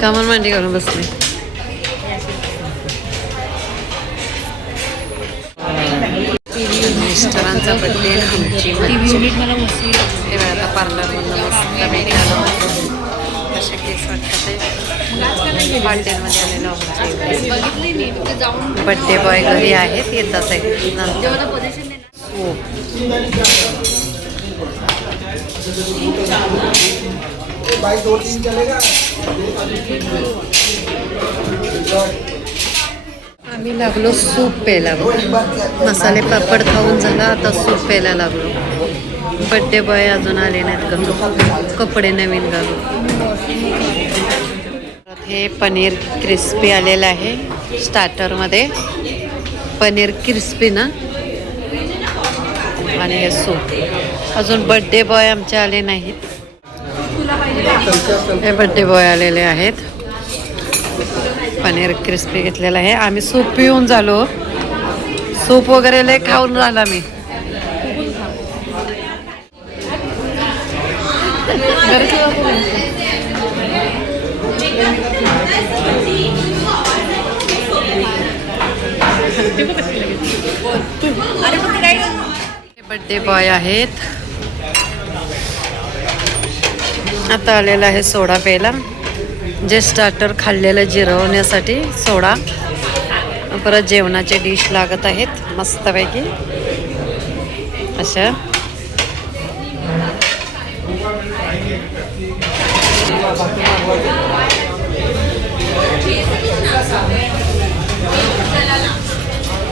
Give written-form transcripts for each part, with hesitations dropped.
कमल मांडी घालून बसले. मिस्टरांचा बड्डे आमची आता पार्लरमधून मस्त भेटायला कसे केस वाटतात ते हॉटेलमध्ये आलेलो आहोत. बड्डे बॉय घरी आहेत, येतात आहे आम्ही लागलो सूप प्यायला. मसाले पापड खाऊन झाला, आता सूप प्यायला लागलो. बड्डे बॉय अजून आले नाहीत, कपडे नवीन घालून. हे पनीर क्रिस्पी आलेलं आहे स्टार्टरमध्ये, पनीर क्रिस्पी ना, आणि हे सूप. अजून बड्डे बॉय आमचे आले नाहीत. हे बड्डे बॉय आलेले आहेत. पनीर क्रिस्पी घेतलेला आहे. आम्ही सूप पिऊन झालो, सूप वगैरे लय खाऊन झाला मी. बड्डे बॉय आहेत. आता आलेला आहे सोडा प्यायला. जे स्टार्टर खाल्लेलं जिरवण्यासाठी सोडा. परत जेवणाचे डिश लागत आहेत मस्तपैकी अशा.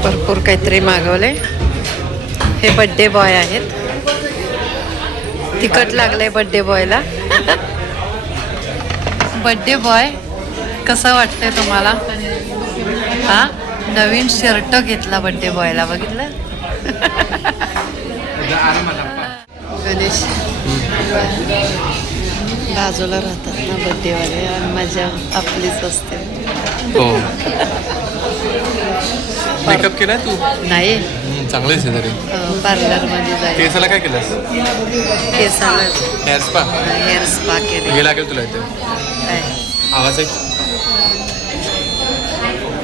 भरपूर काहीतरी मागवले. हे बड्डे बॉय आहेत. तिखट लागलंय बड्डे बॉयला. बड्डे बॉय कसं वाटतंय तुम्हाला? हा, नवीन शर्ट घेतला बड्डे बॉयला, बघितलं? गणेश बाजूला राहतात ना बड्डेवाले, आणि मजा आपलीच असते. हो. मेकअप केलाय तू? नाही, चांगलेच आहे तरी. पार्लरमध्ये जायचं. केसाला काय केलंस? केसाला हेअर स्पा. हेअर स्पा केले. हे लागेल तुला इथे. काय आवाज आहे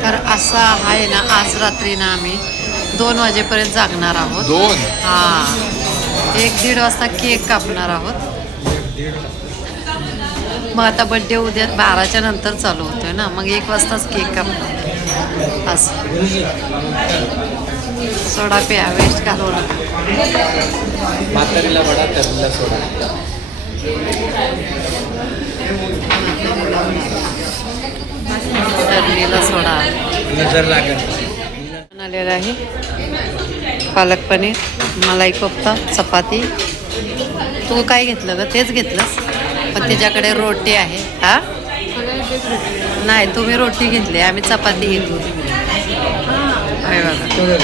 तर असा आहे ना, आज रात्री ना आम्ही 2 वाजेपर्यंत जागणार आहोत. 2? हा, 1-1.5 वाजता केक कापणार आहोत. मग आता बड्डे उद्या 12च्या नंतर चालू होतोय ना, मग 1 वाजताच केक कापणार. असं सोडा प्या, वेस्ट घालू नका. म्हातारीला वडा, तरुणीला सोडा. तरणीला सोडा. नजर लागेल. आलेला आहे पालक पनीर, मलाई कोफ्ता, चपाती. तू काय घेतलं ग? तेच घेतलंस, पण त्याच्याकडे रोटी आहे. हा नाही, तुम्ही रोटी घेतली, आम्ही चपाती घेतली. बघा,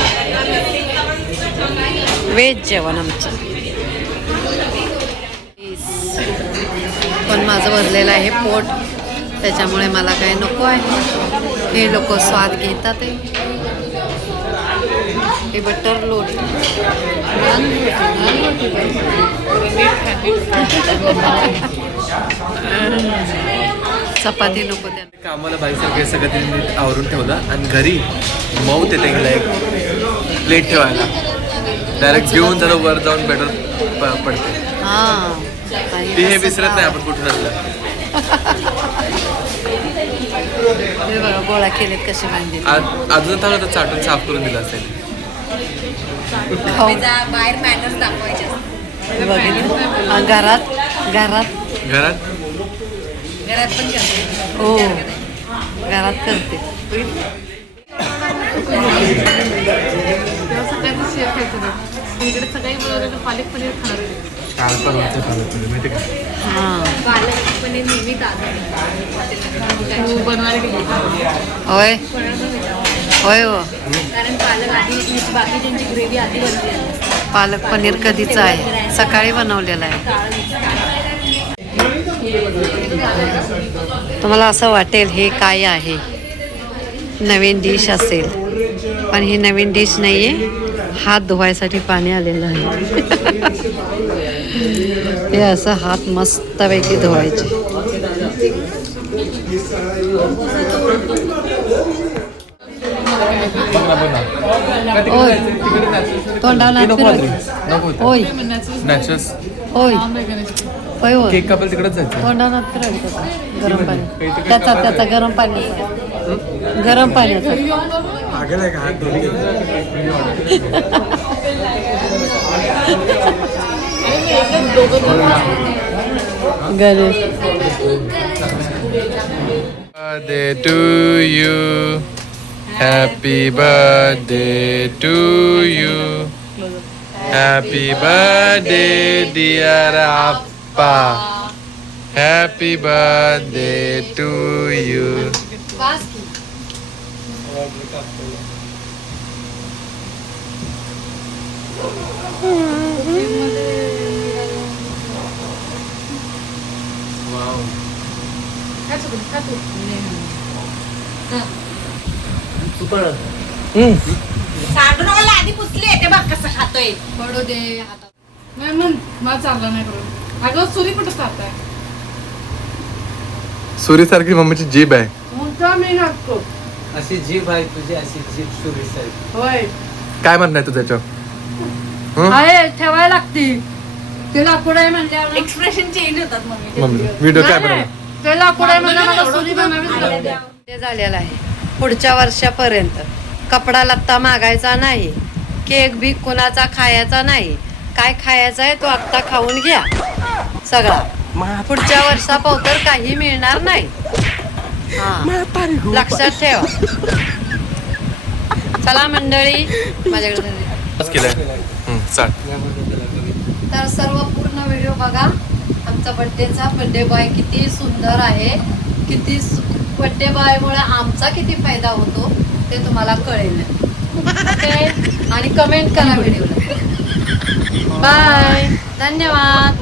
व्हेज जेवण आमचं. पण माझं भरलेलं आहे पोट, त्याच्यामुळे मला काही नको आहे. हे लोक स्वाद घेतात. हे बटर लोट, चपाती नको. त्या कामाला बाईसारखं सगळं त्यांनी आवरून ठेवलं, आणि घरी मऊ येते गेला एक प्लेट ठेवायला. डायरेक्ट घेऊन जरा वर जाऊन बेटर पडते. हां, ती हे विसरत नाही आपण कुठून असलं. हे बघा गोळा केलेत कसे बांधले. अजून थांबलं तर चाटून साफ करून दिलं असेल. बाहेर मॅनर्स दाखवायचे. घरात घरात घरात घरात पण करते. हो, घरात करते. इकडे सकाळी बोलवलं पालक पनीर खाणार. काल पण होतं पालक पनीर, माहिती का? हां, पालक पनीर नेहमी ताजं बनवायला गेली. होय होय हो. कारण पालक आधी बाकी त्यांची ग्रेव्ही आधी बनवली. पालक पनीर कधीचं आहे? सकाळी बनवलेलं आहे. तुम्हाला असं वाटेल हे काय आहे, नवीन डिश असेल, पण ही नवीन डिश नाही आहे. हात धुवायसाठी पाणी आलेलं आहे. हे असं हात मस्तपैकी धुवायचे. ओय तोंडावर होय नॅचरस होय होय होय केक कापायला तिकडेच जायचं. तोंडावर फिरायचं गरम पाणी त्याचा गरम पाण्याचा गरम पाण्याचा Ganesh Birthday to you, happy birthday to you, happy birthday dear Appa, happy birthday to you. आधी पुसली ते बघ कसं खातोय पडू दे हातात. नाही मग मला चाललं नाही करून. अगं सुरी कुठं खाताय? सुरीसारखी मम्मीची जीभ आहे. मोठा मी लागतो. अशी जीभ आहे तुझी, अशी जीभ सुरीस आहे. होय काय म्हणणं आहे तुझं याच्यावर? आहे ठेवायला लागते. ते लाकूड आहे म्हणल्यावर एक्सप्रेशन चेंज होतात मम्मी व्हिडिओ काय बनवला? ते लाकूड आहे म्हणल्यावर सुरी बनावीच लागते. ते झालेलं आहे. पुढच्या वर्षापर्यंत कपडा लत्ता मागायचा नाही, केक बी कुणाचा खायचा नाही. काय खायचा आहे तो आत्ता खाऊन घ्या सगळा. पुढच्या वर्षापावतर काही मिळणार नाही. हा लक्षात ठेवा. चला मंडळी माझ्याकडे केलंय चाल. तर सर्व पूर्ण व्हिडिओ बघा. आमचा बर्थडे बॉय किती सुंदर आहे, किती बर्थडे बॉयमुळे आमचा किती फायदा होतो ते तुम्हाला कळेल. ओके आणि कमेंट करा व्हिडिओला. बाय धन्यवाद.